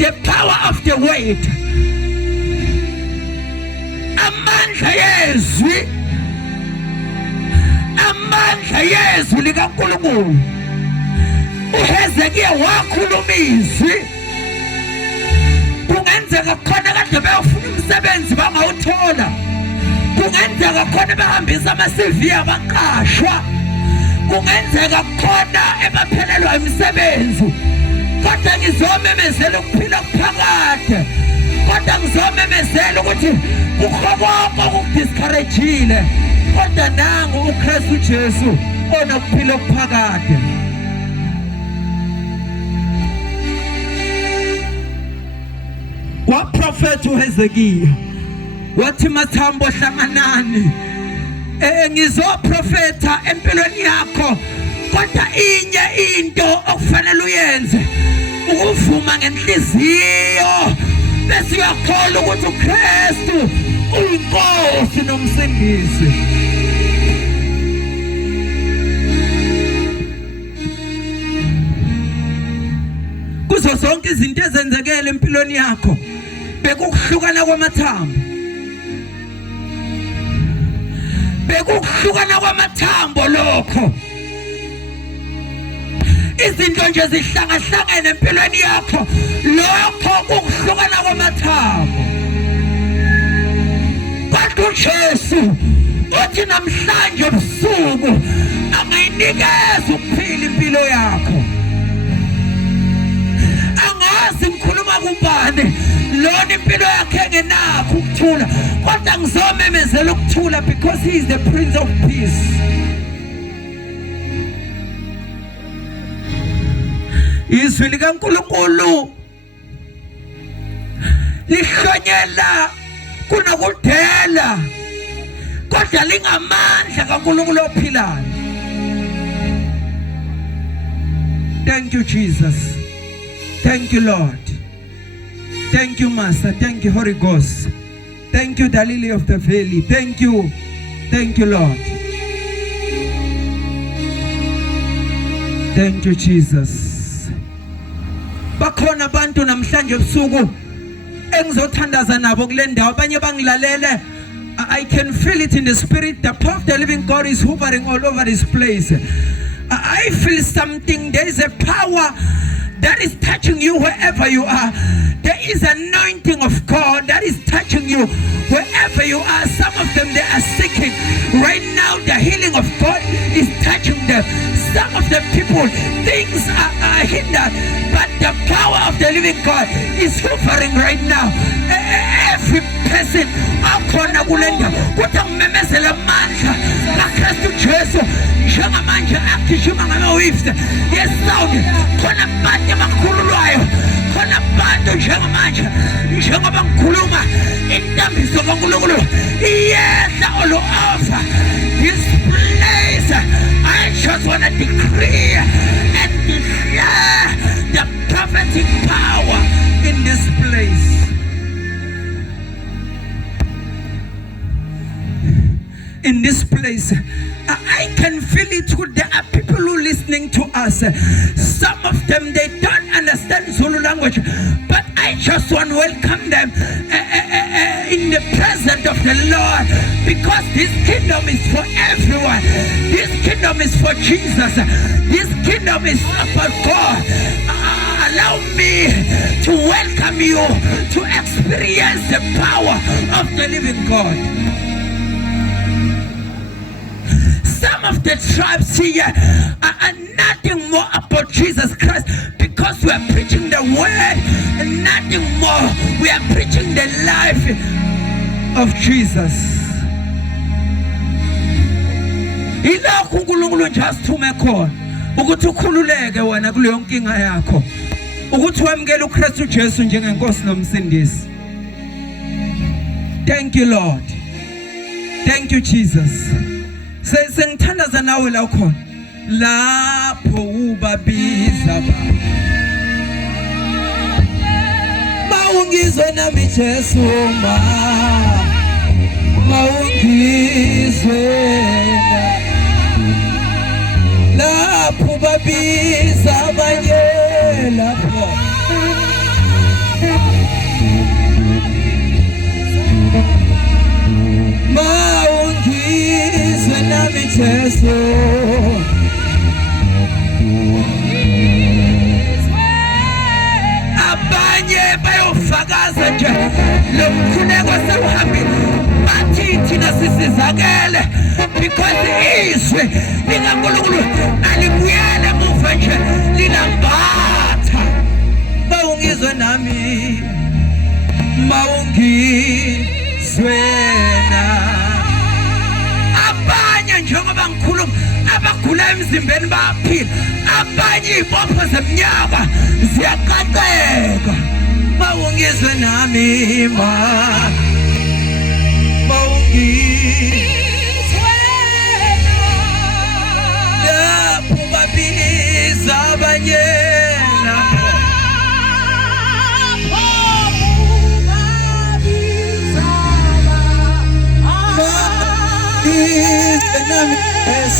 the power of the word. Amandla yezwi. Amandla yezwi likaNkulunkulu. uHezekiya wakhuluma izwi. Kungenzeka khona kade bayofuna umsebenzi bangawuthola. Kungenzeka khona behambisa ama-CV abaqashwa. Kungenzeka khona ebaphelelwa imisebenzi. Kodwa ngizomemezela ukuphila okuphakade. Kodwa ngizomemezela ukuthi kukhokho okudiscouragile. Kodwa nangu uKristu Jesu onokuphila okuphakade. Waprofetha uHezekiya wathi mathambo hlanganani. Ngizoprofetha empilweni yakho, kodwa inye into okufanele uyenze ukuvuma ngenhliziyo bese uyakholwa ukuthi uKristu uyinkosi nomsindisi. Kuzo zonke izinto ezenzekele empilweni yakho bekuhlukana kwamathambo. Bekuhlukana kwamathambo lokho. Izinto nje zihlangahlangene empilweni yakho, lokho kuhlukana kwamathambo. Kodwa uJesu uthi namhlanje ebusuku angayinikeza ukuphila impilo yakho. Angazi ngikhuluma kubani lona impilo yakhe engenakho ukuthula, kodwa ngizomemezela ukuthula because he is the Prince of Peace. Izwi likaNkulunkulu lihlonyela kunokudela, kodwa lingamandla kaNkulunkulu ophilayo. Thank you, Jesus. Thank you, Lord. Thank you, Master. Thank you, Holy Ghost. Thank you, the Lily of the Valley. Thank you. Thank you, Lord. Thank you, Jesus. Bakhona abantu namhlanje ebusuku engizothandaza nabo kule ndawo, abanye bangilalele. I can feel it in the spirit. The power of the living God is hovering all over this place. I feel something. There is a power that is touching you wherever you are. There is anointing of God that is touching you wherever you are. Some of them, they are seeking. Right now, the healing of God is touching them. Some of the people, things are hindered, but the power of the living God is hovering right now. Every person, akhona kulenda kuthi ngimemezela amandla kaKristu Jesu njengamanje agijima ngama-waves yesound. Khona abantu abakhululwayo, khona abantu njengamanje njengoba ngikhuluma intambiso kaNkulunkulu iyehla all over this place. I just want to decree and declare the prophetic power in this place. In this place, I can feel it. There are people who are listening to us. Some of them, they don't understand Zulu language, but I just want to welcome them in the presence of the Lord, because this kingdom is for everyone. This kingdom is for Jesus. This kingdom is about God. Allow me to welcome you to experience the power of the living God. Some of the tribes here are nothing more about Jesus Christ, because we are preaching the word and nothing more. We are preaching the life of Jesus. Ilokhu uNkulunkulu nje asithume khona ukuthi ukhululeke wena kuleyo nkinga yakho, ukuthi wamukele uKristu Jesu njengenkosi nomsindisi. Thank you, Lord. Thank you, Jesus. Sengithandaza nawe la khona lapho ubabiza mawungizwe nami Jesu mawungizwe lapho ubabiza abanye lapho Jesu. Abanye bayofakaza nje lo mkhuleko sewuhambile bathi thina sisizakele because izwi likaNkulunkulu alibuyele emuva nje lilambatha. Bawungizwe nami, bawungizwe na abanye njengoba ngikhuluma abagula emzimbeni baphila, abanye izibopho zeminyaka ziyaqaqeka. Bawungizwe nami, bawungizwe na lapho babiza abanye lapho is the name